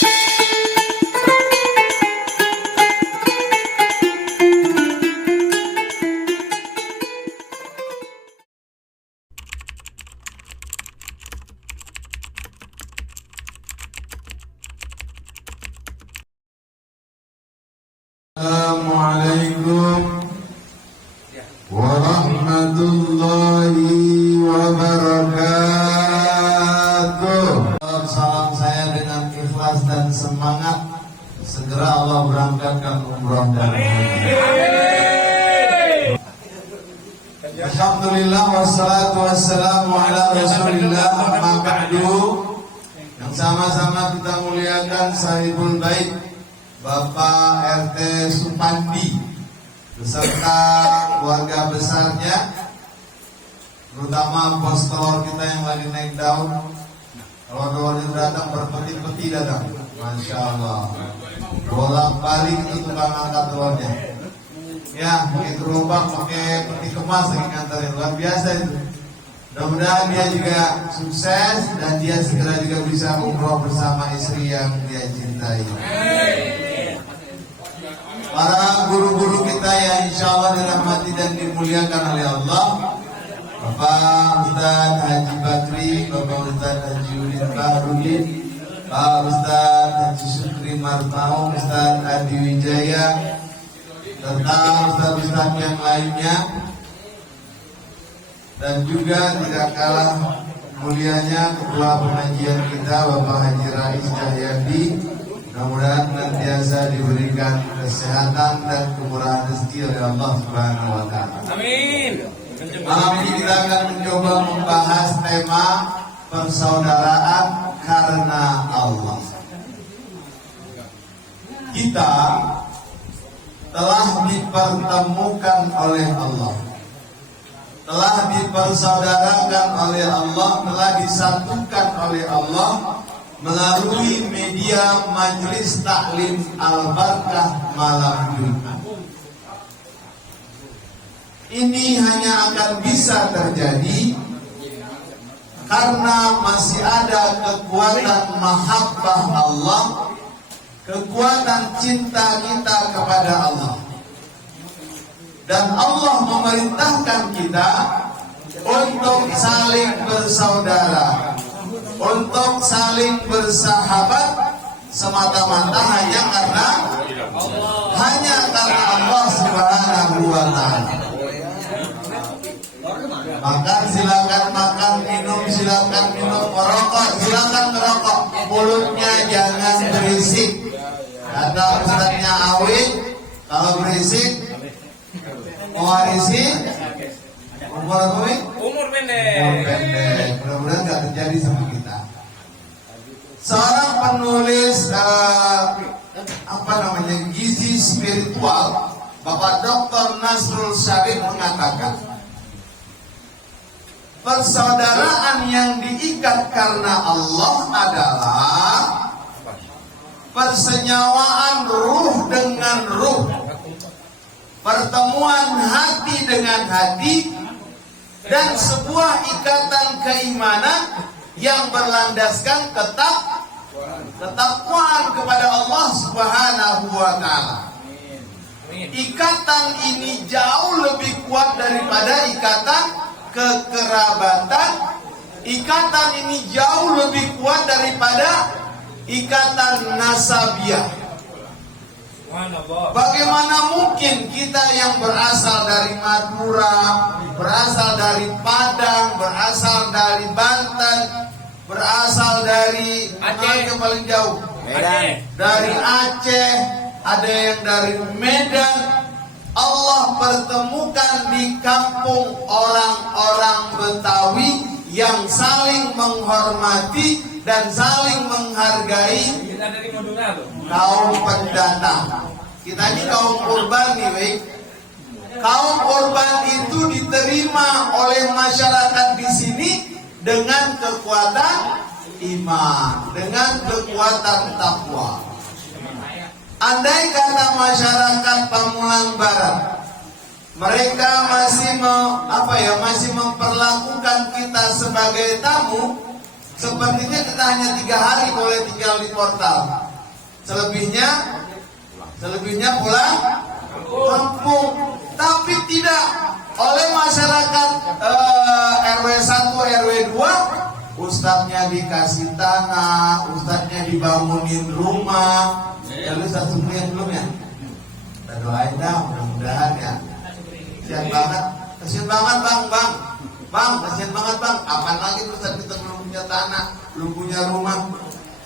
Assalamualaikum warahmatullahi wabarakatuh. Salam saya dengan ikhlas dan semangat. Segera Allah berangkatkan umrah dan haji. Alhamdulillah wassalatu wassalamu ala rasulillah amma ba'du. Yang sama-sama kita muliakan sahibul bait Bapak RT Supandi beserta keluarga besarnya, terutama bos telur kita yang lagi naik daun. Kalau telurnya datang berpeti-peti datang, masya Allah. Bolak-balik itu tukang angkat telurnya. Ya, pakai gerobak, pakai peti kemas lagi nganterin, luar biasa itu. Mudah-mudahan dia juga sukses dan dia segera juga bisa umroh bersama istri yang dia cintai. Para guru-guru kita yang insya Allah dirahmati dan dimuliakan oleh Allah, Bapak Ustaz Haji Bakri, Bapak Ustaz Haji Udin Bahrudin, Pak Ustaz Haji Sukri Martau, Ustaz Adi Wijaya, serta Ustaz-Ustaz yang lainnya, dan juga tidak kalah mulianya Ketua Pengajian kita Bapak Haji Rais Cahyadi. Mudah-mudahan senantiasa diberikan kesehatan dan kemurahan rezeki oleh Allah Subhanahu wa taala. Amin. Malam ini kita akan mencoba membahas tema persaudaraan karena Allah. Kita telah dipertemukan oleh Allah, telah dipersaudarakan oleh Allah, telah disatukan oleh Allah melalui media Majelis Taklim Al-Barkah malam Jumat. Ini hanya akan bisa terjadi karena masih ada kekuatan mahabbah Allah, kekuatan cinta kita kepada Allah. Dan Allah memerintahkan kita untuk saling bersaudara, untuk saling bersahabat semata-mata hanya karena Allah Subhanahu wa taala. Makan silakan makan, minum silakan minum, merokok silakan merokok, mulutnya jangan berisik. Kata Ustaznya Awin, kalau berisik mewarisi umur pendek. Mudah-mudahan gak terjadi sama kita. Seorang penulis gizi spiritual, Bapak Dr. Nasrul Syarif mengatakan, persaudaraan yang diikat karena Allah adalah persenyawaan ruh dengan ruh, pertemuan hati dengan hati, dan sebuah ikatan keimanan yang berlandaskan ketakwaan kepada Allah Subhanahu wa taala. Ikatan ini jauh lebih kuat daripada ikatan kekerabatan. Ikatan ini jauh lebih kuat daripada ikatan nasabiah. Bagaimana mungkin kita yang berasal dari Madura, berasal dari Padang, berasal dari Banten, berasal dari Aceh yang paling jauh, dari Aceh, ada yang dari Medan, Allah pertemukan di kampung orang-orang Betawi yang saling menghormati dan saling menghargai kaum pendatang. Kita ini kaum urban nih, baik. Kaum urban itu diterima oleh masyarakat di sini dengan kekuatan iman, dengan kekuatan takwa. Andai kata masyarakat Pamulang Barat, mereka masih memperlakukan kita sebagai tamu, sepertinya kita hanya 3 hari boleh tinggal di portal. selebihnya pulang kampung. Tapi tidak, oleh masyarakat RW 1, RW 2, ustadznya dikasih tanah, ustadznya dibangunin rumah. Lalu satu yang belum ya? Kita doain dah, mudah-mudahan ya. Kasian banget bang, kasian banget bang. Apaan lagi ustadz kita belum punya tanah, belum punya rumah.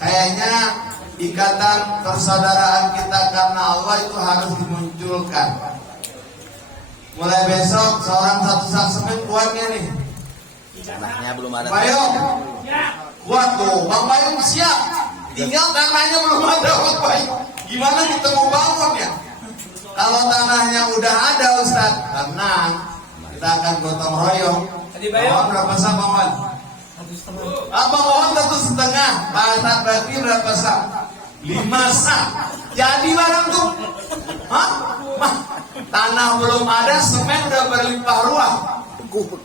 Kayaknya ikatan persaudaraan kita karena Allah itu harus dimunculkan. Mulai besok seorang satu sak semen kuatnya nih. Tanahnya belum ada. Ayo, kuat tuh, Bang Bayung siap. Tinggal tanahnya belum ada, Bang Bayung. Gimana kita mau bangun ya? Kalau tanahnya udah ada Ustaz, tenang. Kita akan gotong royong. Bang berapa sah Bang Wan? Abang Wan 1,5. Pak Ustaz berarti berapa sah? 5 sah. Jadi barang tuh. Hah? Tanah belum ada, semen udah berlimpah ruah.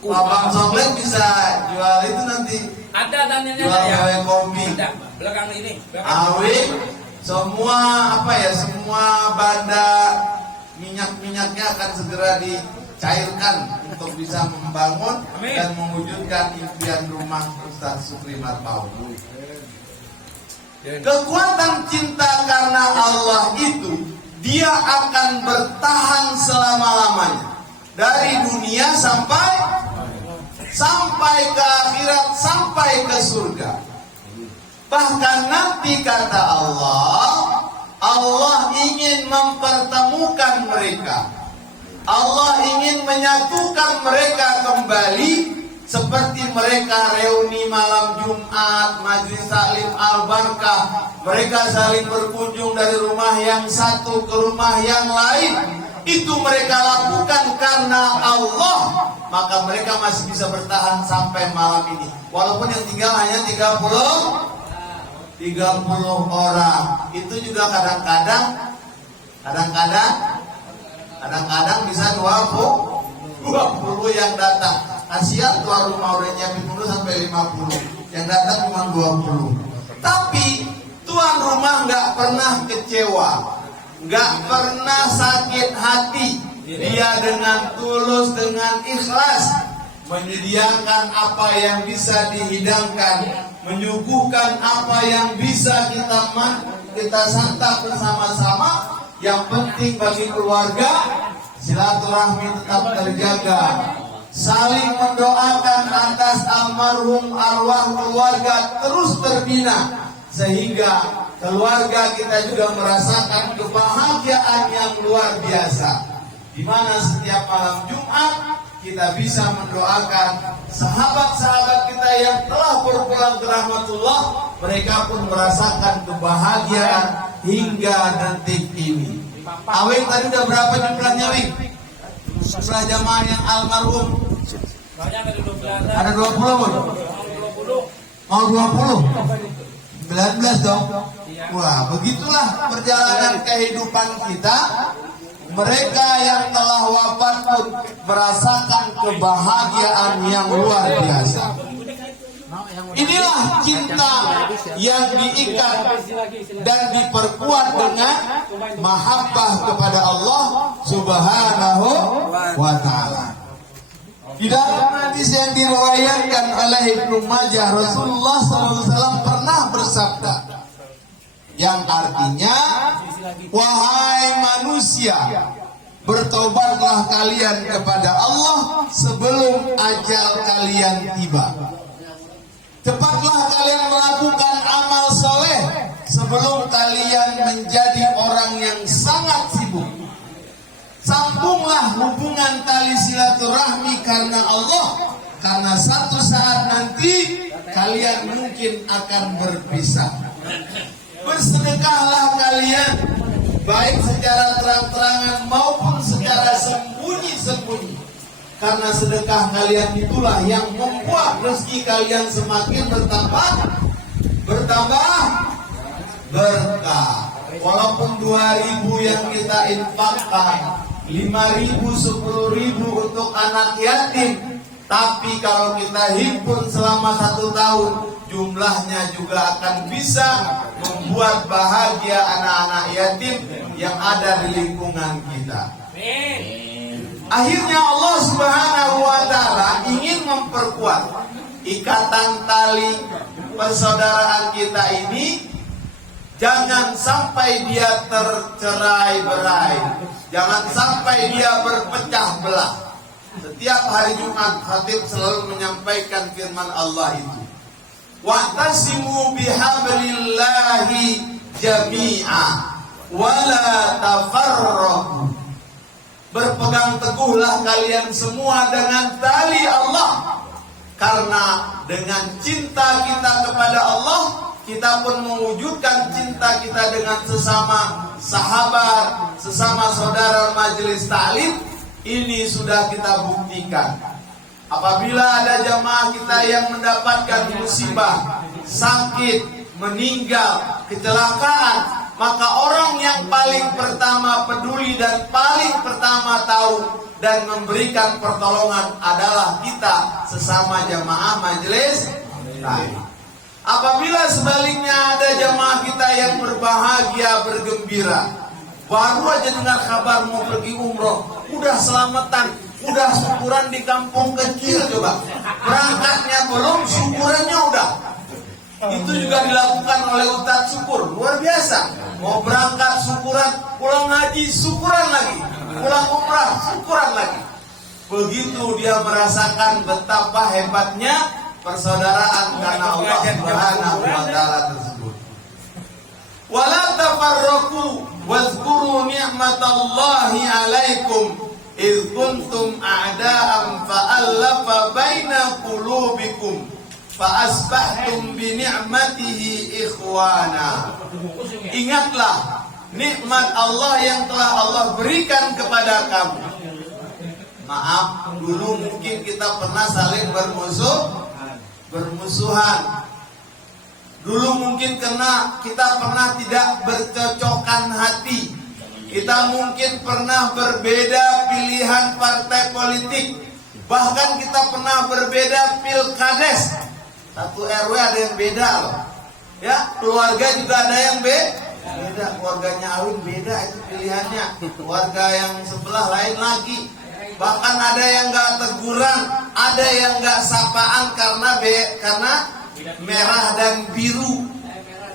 Abang Soglen bisa jual itu nanti. Ada tanahnya jual ya. kombi. Ada belakang ini. Awik, semua banda minyak-minyaknya akan segera dicairkan untuk bisa membangun dan mewujudkan impian rumah Ustaz Sukri Marpaung. Kekuatan cinta karena Allah itu dia akan bertahan selama-lamanya dari dunia sampai ke akhirat, sampai ke surga. Bahkan nanti kata Allah ingin mempertemukan mereka. Allah ingin menyatukan mereka kembali seperti mereka reuni malam Jumat, Majlis Taklim Al-Barkah. Mereka saling berkunjung dari rumah yang satu ke rumah yang lain. Itu mereka lakukan karena Allah, maka mereka masih bisa bertahan sampai malam ini. Walaupun yang tinggal hanya 30 orang. Itu juga kadang-kadang bisa 20 yang datang. Kasihan tuan rumah udah nyiapin dulu sampai 50. Yang datang cuma 20. Tapi tuan rumah nggak pernah kecewa, nggak pernah sakit hati. Dia dengan tulus, dengan ikhlas menyediakan apa yang bisa dihidangkan, menyuguhkan apa yang bisa kita santap bersama-sama. Yang penting bagi keluarga, silaturahmi tetap terjaga. Saling mendoakan atas almarhum arwah keluarga terus terbina, sehingga keluarga kita juga merasakan kebahagiaan yang luar biasa, di mana setiap malam Jumat kita bisa mendoakan sahabat-sahabat kita yang telah berpulang ke rahmatullah. Mereka pun merasakan kebahagiaan hingga detik ini. Awing tadi udah berapa jumlahnya, Wing? Jumlah jamaah yang almarhum ada 20 pun? Mau 20? 19 dong? Wah, begitulah perjalanan kehidupan kita. Mereka yang telah wafat pun merasakan kebahagiaan yang luar biasa. Inilah cinta yang diikat dan diperkuat dengan mahabbah kepada Allah Subhanahu wa ta'ala. Di dalam hadis yang diriwayatkan oleh Ibnu Majah, Rasulullah SAW pernah bersabda, yang artinya, wahai manusia, bertobatlah kalian kepada Allah sebelum ajal kalian tiba. Cepatlah kalian melakukan amal soleh sebelum kalian menjadi orang yang sangat sibuk. Sambunglah hubungan tali silaturahmi karena Allah, karena satu saat nanti kalian mungkin akan berpisah. Bersedekahlah kalian, baik secara terang-terangan maupun secara sembunyi-sembunyi, karena sedekah kalian itulah yang membuat rezeki kalian semakin bertambah berkah. Walaupun 2.000 yang kita infakkan, 5.000, 10.000 untuk anak yatim, tapi kalau kita himpun selama 1 tahun, jumlahnya juga akan bisa membuat buat bahagia anak-anak yatim yang ada di lingkungan kita. Akhirnya Allah Subhanahu wa Ta'ala ingin memperkuat ikatan tali persaudaraan kita ini. Jangan sampai dia tercerai-berai, jangan sampai dia berpecah belah. Setiap hari Jumat khatib selalu menyampaikan firman Allah itu, wa'tasimu bihablillahi jami'a wala tafarraqu. Berpegang teguhlah kalian semua dengan tali Allah, karena dengan cinta kita kepada Allah, kita pun mewujudkan cinta kita dengan sesama sahabat, sesama saudara majelis taklim. Ini sudah kita buktikan. Apabila ada jamaah kita yang mendapatkan musibah, sakit, meninggal, kecelakaan, maka orang yang paling pertama peduli dan paling pertama tahu dan memberikan pertolongan adalah kita sesama jamaah majelis taklim. Apabila sebaliknya ada jamaah kita yang berbahagia, bergembira, baru aja dengar kabar mau pergi umroh, udah selamatan, udah syukuran di kampung kecil, coba berangkatnya belum, syukurannya udah. Itu juga dilakukan oleh Ustadz Syukur, luar biasa. Mau berangkat syukuran, pulang haji syukuran lagi, pulang umrah syukuran lagi. Begitu dia merasakan betapa hebatnya persaudaraan karena Allah Subhanahu wa Ta'ala tersebut. Wala tafarraqu wazkuru ni'matallahi 'alaikum idz kuntum a'da'an fa'alafa baina qulubikum fa asbahtum bi ni'matihi ikhwana. Ingatlah nikmat Allah yang telah Allah berikan kepada kamu. Maaf, dulu mungkin kita pernah saling bermusuhan. Dulu mungkin karena kita pernah tidak bercocokan hati. Kita mungkin pernah berbeda pilihan partai politik. Bahkan kita pernah berbeda pilkades. Satu RW ada yang beda loh. Ya, keluarga juga ada yang beda. Keluarganya Awin beda itu pilihannya. Keluarga yang sebelah lain lagi. Bahkan ada yang nggak teguran, ada yang nggak sapaan karena merah dan biru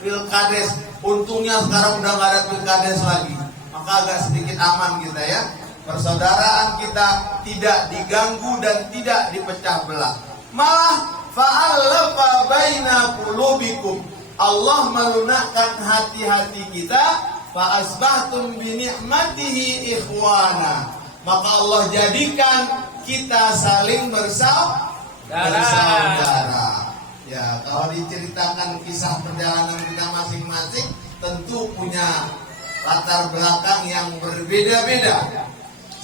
pilkades. Untungnya sekarang udah nggak ada pilkades lagi, maka agak sedikit aman kita ya. Persaudaraan kita tidak diganggu dan tidak dipecah belah. Malah fa'alafa baina qulubikum. Allah melunakkan hati-hati kita. Fa asbahtum bi ni'matihi ikhwana. Maka Allah jadikan kita saling bersaudara. Ya, kalau diceritakan kisah perjalanan kita masing-masing, tentu punya latar belakang yang berbeda-beda.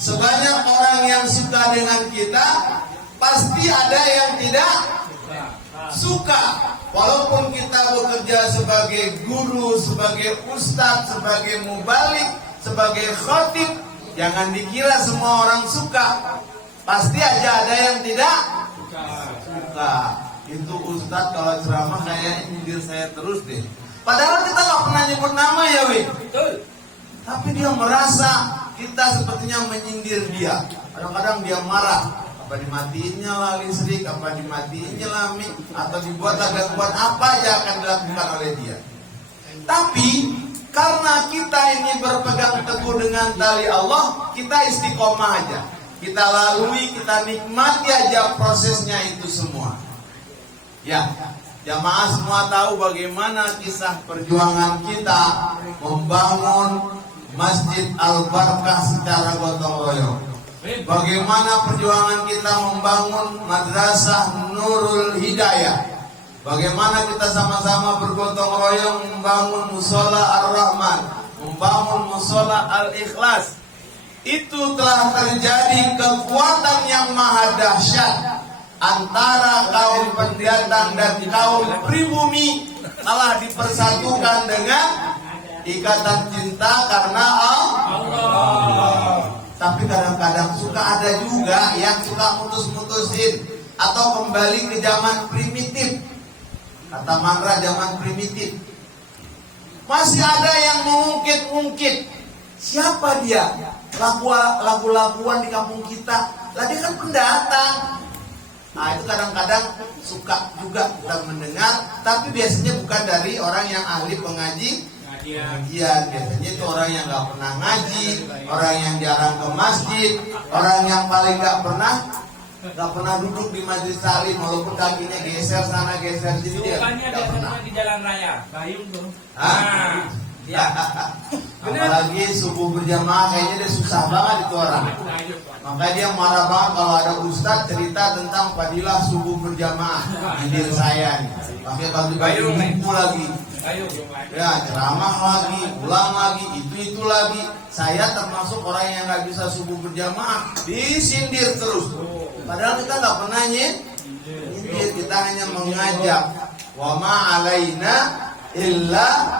Sebanyak orang yang suka dengan kita, pasti ada yang tidak suka. Walaupun kita bekerja sebagai guru, sebagai ustadz, sebagai mubalik, sebagai khatib, jangan dikira semua orang suka. Pasti aja ada yang tidak suka. Itu ustadz kalau ceramah kayaknya nyindir saya terus deh. Padahal kita nggak pernah nyebut nama ya, Wi. Tapi dia merasa kita sepertinya menyindir dia. Kadang-kadang dia marah. Apa dimatiinnya lah listrik, apa dimatiinnya lah mie, atau dibuat gangguan apa aja akan dilakukan oleh dia. Tapi karena kita ini berpegang teguh dengan tali Allah, kita istiqomah aja. Kita lalui, kita nikmati aja prosesnya itu semua. Ya, jamaah semua tahu bagaimana kisah perjuangan kita membangun Masjid Al-Barkah secara gotong royong. Bagaimana perjuangan kita membangun Madrasah Nurul Hidayah. Bagaimana kita sama-sama bergotong royong membangun Musola Ar-Rahman, membangun Musola Al-Ikhlas. Itu telah terjadi kekuatan yang maha dahsyat antara kaum pendatang dan kaum pribumi telah dipersatukan dengan ikatan cinta karena Allah. Tapi kadang-kadang suka ada juga yang suka mutus-mutusin atau kembali ke zaman primitif. Kata Mandra zaman primitif. Masih ada yang mengungkit-ungkit. Siapa dia? Lagu-laguan di kampung kita. Lah dia kan pendatang. Nah itu kadang-kadang suka juga kita mendengar, tapi biasanya bukan dari orang yang ahli pengajian. Biasanya itu orang yang nggak pernah ngaji, orang yang jarang ke masjid, orang yang paling nggak pernah duduk di majelis taklim, walaupun kakinya geser sana geser sini dia nggak pernah. Di jalan raya, Bayung tuh. Apalagi subuh berjamaah kayaknya dia susah banget itu orang. Makanya dia marah banget kalau ada ustadz cerita tentang fadilah subuh berjamaah. Hadir saya nih, pakai baju buku lagi. Ya ceramah lagi, ulang lagi, itu lagi. Saya termasuk orang yang nggak bisa subuh berjamaah, disindir terus. Padahal kita nggak pernah nyindir, kita hanya mengajak. Wa ma alaina illa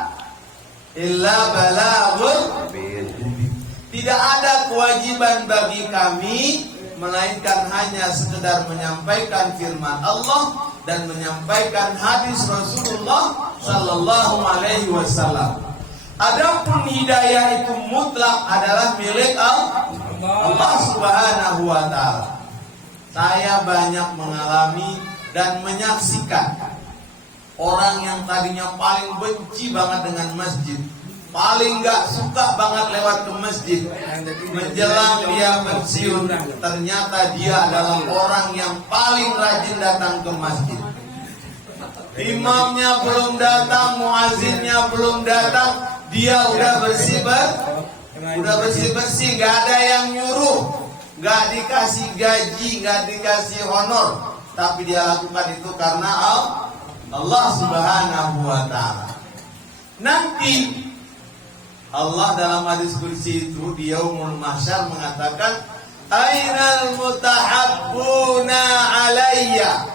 balaghul. Tidak ada kewajiban bagi kami melainkan hanya sekedar menyampaikan firman Allah dan menyampaikan hadis Rasulullah sallallahu alaihi wasallam. Adapun hidayah itu mutlak adalah milik Allah Subhanahu wa taala. Saya banyak mengalami dan menyaksikan orang yang tadinya paling benci banget dengan masjid, paling gak suka banget lewat ke masjid, menjelang dia pensiun, ternyata dia adalah orang yang paling rajin datang ke masjid. Imamnya belum datang, muazzinnya belum datang, dia udah bersih-bersih, gak ada yang nyuruh, gak dikasih gaji, gak dikasih honor, tapi dia lakukan itu karena Allah Subhanahu wa ta'ala. Nanti Allah dalam hadis kursi itu di yaumul mahsyar mengatakan, ainal mutahabbuna alayya,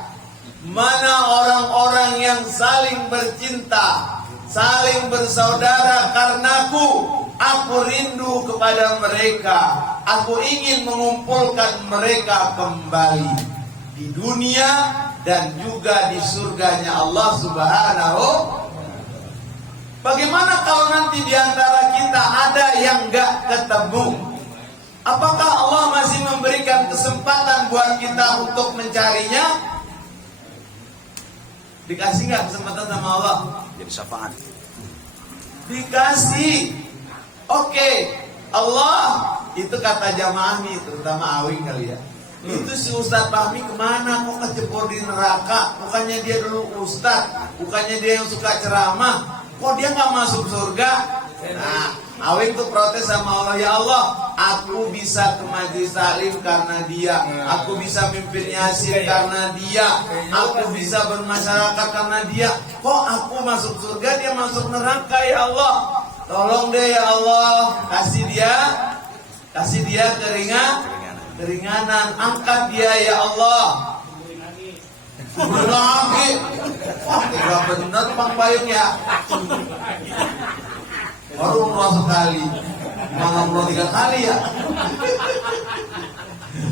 mana orang-orang yang saling bercinta, saling bersaudara karenaku, aku rindu kepada mereka, aku ingin mengumpulkan mereka kembali di dunia dan juga di surganya Allah Subhanahu. Bagaimana kalau nanti di antara kita ada yang gak ketemu? Apakah Allah masih memberikan kesempatan buat kita untuk mencarinya? Dikasih gak kesempatan sama Allah? Jadi syafaat. Dikasih. Oke, Allah itu kata jamaah nih, terutama Awing kali ya. Itu si Ustadz Fahmi kemana? Kok kecebur di neraka? Bukannya dia dulu Ustadz, bukannya dia yang suka ceramah, kok dia nggak masuk surga? Nah, Awing tuh protes sama Allah, ya Allah, aku bisa ke majelis taklim karena dia, aku bisa mimpin yasin karena dia, aku bisa bermasyarakat karena dia. Kok aku masuk surga, dia masuk neraka, ya Allah? Tolong deh ya Allah, kasih dia keringanan, angkat dia ya Allah. Lagi, wah tidak benar Bang Bayung ya. Baru umroh sekali, mana umroh 3 kali ya.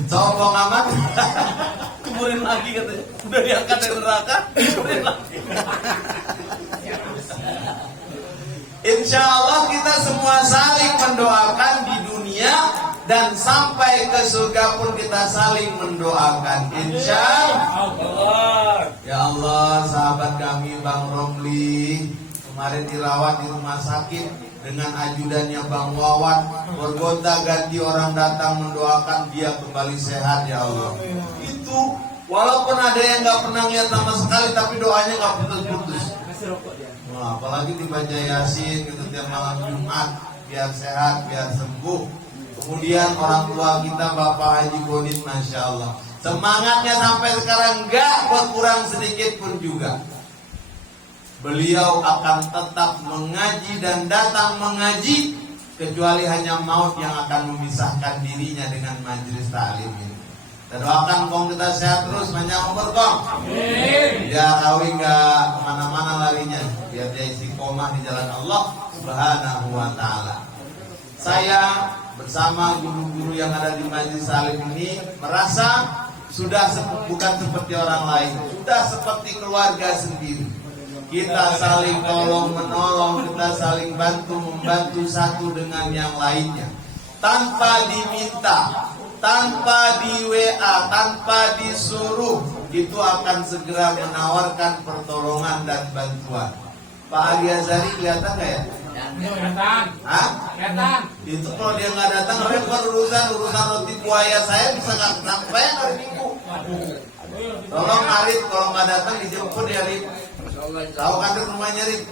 Sombong amat. Kuburin lagi katanya. Udah diangkat dari neraka, kuburin lagi. Insya Allah kita semua saling mendoakan di dunia, dan sampai ke surga pun kita saling mendoakan. Insya Allah. Ya Allah, sahabat kami Bang Romli kemarin dirawat di rumah sakit dengan ajudannya Bang Wawan, bergonta-ganti orang datang mendoakan dia kembali sehat ya Allah. Itu walaupun ada yang nggak pernah lihat sama sekali, tapi doanya nggak putus-putus. Nah, apalagi dibaca yasin gitu tiap malam Jumat biar sehat, biar sembuh. Kemudian orang tua kita Bapak Haji Bonit, Masya Allah, semangatnya sampai sekarang nggak berkurang sedikit pun juga. Beliau akan tetap mengaji dan datang mengaji, kecuali hanya maut yang akan memisahkan dirinya dengan majelis taklim ini. Kita doakan kong kita sehat terus, panjang umur kong. Biar Awi nggak kemana-mana larinya, biar dia istiqomah di jalan Allah Subhanahu wa ta'ala. Saya bersama guru-guru yang ada di majelis taklim ini merasa sudah bukan seperti orang lain, sudah seperti keluarga sendiri. kita saling tolong menolong, kita saling bantu membantu satu dengan yang lainnya, tanpa diminta, tanpa di WA, tanpa disuruh, itu akan segera menawarkan pertolongan dan bantuan. Pak Ari Azhari kelihatan nggak ya? Kelihatan. Hah? Kelihatan. Itu kalau dia nggak datang, repot urusan roti buaya saya bisa nggak sampai hari Minggu. Tolong Arif kalau nggak datang dijemput ya Arif. Tahu kan rumahnya Arif?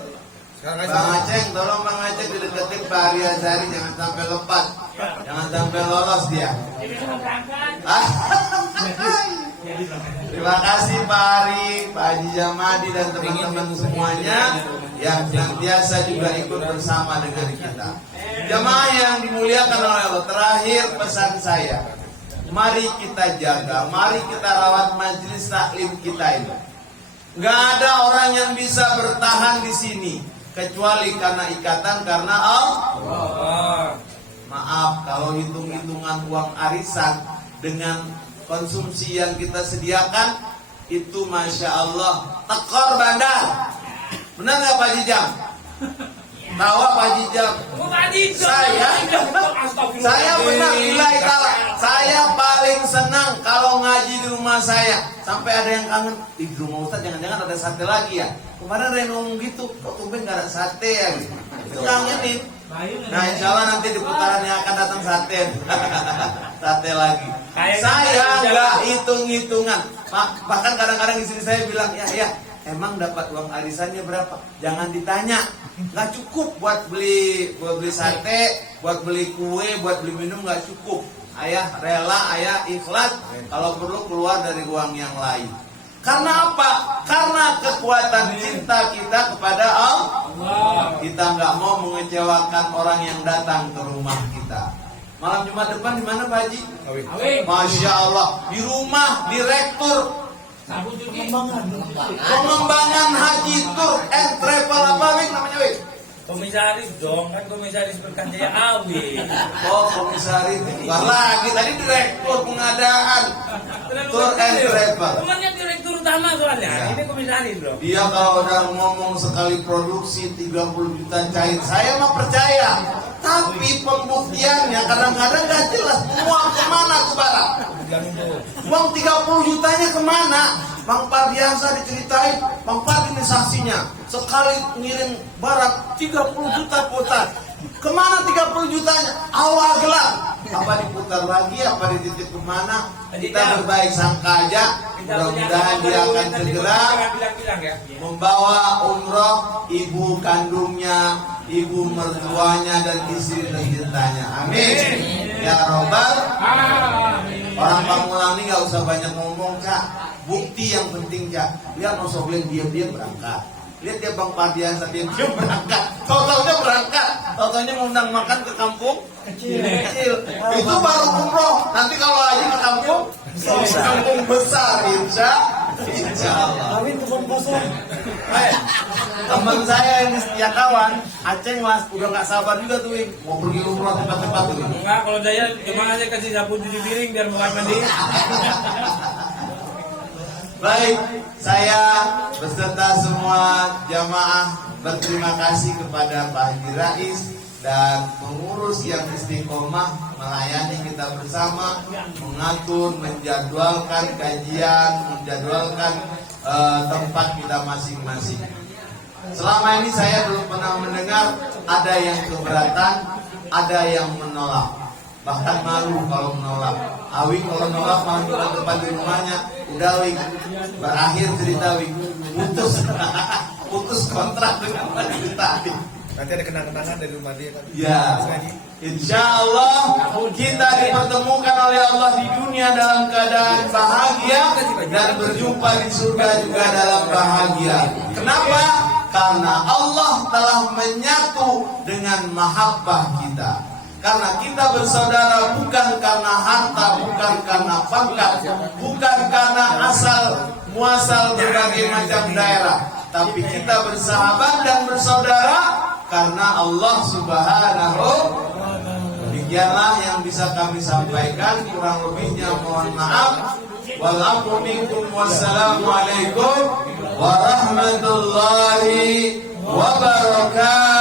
Bang Aceh, tolong Bang Aceh dideketin Pak Ari Azhari, jangan sampai lepas, jangan sampai lolos dia. Terima kasih Pak Ari, Pak Haji Jamadi dan teman-teman semuanya yang senantiasa juga ikut bersama dengan kita. Jamaah yang dimuliakan oleh Allah, terakhir pesan saya, mari kita jaga, mari kita rawat majelis taklim kita ini. Gak ada orang yang bisa bertahan di sini kecuali karena ikatan karena Allah. Maaf kalau hitung-hitungan uang arisan dengan konsumsi yang kita sediakan itu masya Allah tekor bandar. Benar nggak Pak Jijam? Tawa Pak Jijam. Saya benar nilai kalah. Saya paling senang kalau ngaji di rumah saya. Sampai ada yang kangen, di rumah Ustaz jangan-jangan ada sate lagi ya. Kemarin Reno ngomong gitu, kok tumben gak ada sate ya gitu. Itu kangenin. Nah insya Allah nanti di putaran yang akan datang sate. Sate lagi. Saya nggak hitung-hitungan. Bahkan kadang-kadang istri saya bilang, ya emang dapat uang arisannya berapa? Jangan ditanya. Nggak cukup buat beli sate, buat beli kue, buat beli minum nggak cukup. Ayah rela, ayah ikhlas. Kalau perlu keluar dari uang yang lain. Karena apa? Karena kekuatan cinta kita kepada Allah. Kita nggak mau mengecewakan orang yang datang ke rumah kita. Malam Jumat depan di mana Pak Haji? Masya Allah, di rumah direktur pengembangan haji tour and travel apa Wik namanya Wik? Komisaris dong, kan komisaris Berkajaya Awi. Oh komisaris, bukan lagi tadi direktur pengadaan tour and travel. Temannya direktur utama soalnya, ini komisaris bro. Dia kalau udah ngomong sekali produksi 30 juta cair, saya mah percaya. Tapi pembuktiannya kadang-kadang gak jelas. Uang kemana tuh barang? Uang 30 jutanya kemana? Bang Pardiansa diceritain, Bang Pardi ini saksinya. Sekali ngirim barang 30 juta putar. Kemana 30 jutanya? Awal gelap. Apa diputar lagi, apa dititip kemana? Kita berbaik sangka aja. Mudah-mudahan dia akan segera membawa umroh ibu kandungnya, ibu mertuanya dan istri tercintanya. Amin. Ya Robbal. Orang Pamulang ini gak usah banyak ngomong Cak. Bukti yang penting Cak. Lihat Mas Sobleng diam-diam berangkat. Lihat dia Bang Pardiansa diam-diam berangkat. Totalnya berangkat. Totalnya mengundang makan ke kampung kecil. Itu baru umroh. Nanti kalau aja ke kampung besar insya Allah. Kawin kebun kosong. Teman saya ini setia kawan, Aceh Mas, udah nggak sabar juga tuh, mau pergi umroh tempat-tempat tuh. Enggak, kalau saya cuma aja kasih sapu cuci piring biar bukan mandi. Baik, saya beserta semua jamaah berterima kasih kepada Pak Haji Rais dan pengurus yang istiqomah melayani kita bersama, mengatur, menjadwalkan kajian, menjadwalkan tempat kita masing-masing. Selama ini saya belum pernah mendengar ada yang keberatan, ada yang menolak, bahkan malu kalau menolak. Awi kalau menolak malah bukan depan di rumahnya, udah Wi, berakhir cerita Wi, putus kontrak dengan majelis taklim. Nanti ada kenang-kenangan dari rumah dia kan. Ya, insya Allah kita dipertemukan oleh Allah di dunia dalam keadaan bahagia dan berjumpa di surga juga dalam bahagia. Kenapa? Karena Allah telah menyatu dengan mahabbah kita. Karena kita bersaudara bukan karena harta, bukan karena pangkat, bukan karena asal muasal berbagai macam daerah, tapi kita bersahabat dan bersaudara karena Allah Subhanahu. Demikianlah yang bisa kami sampaikan, kurang lebihnya mohon maaf. Wassalamualaikum warahmatullahi wabarakatuh.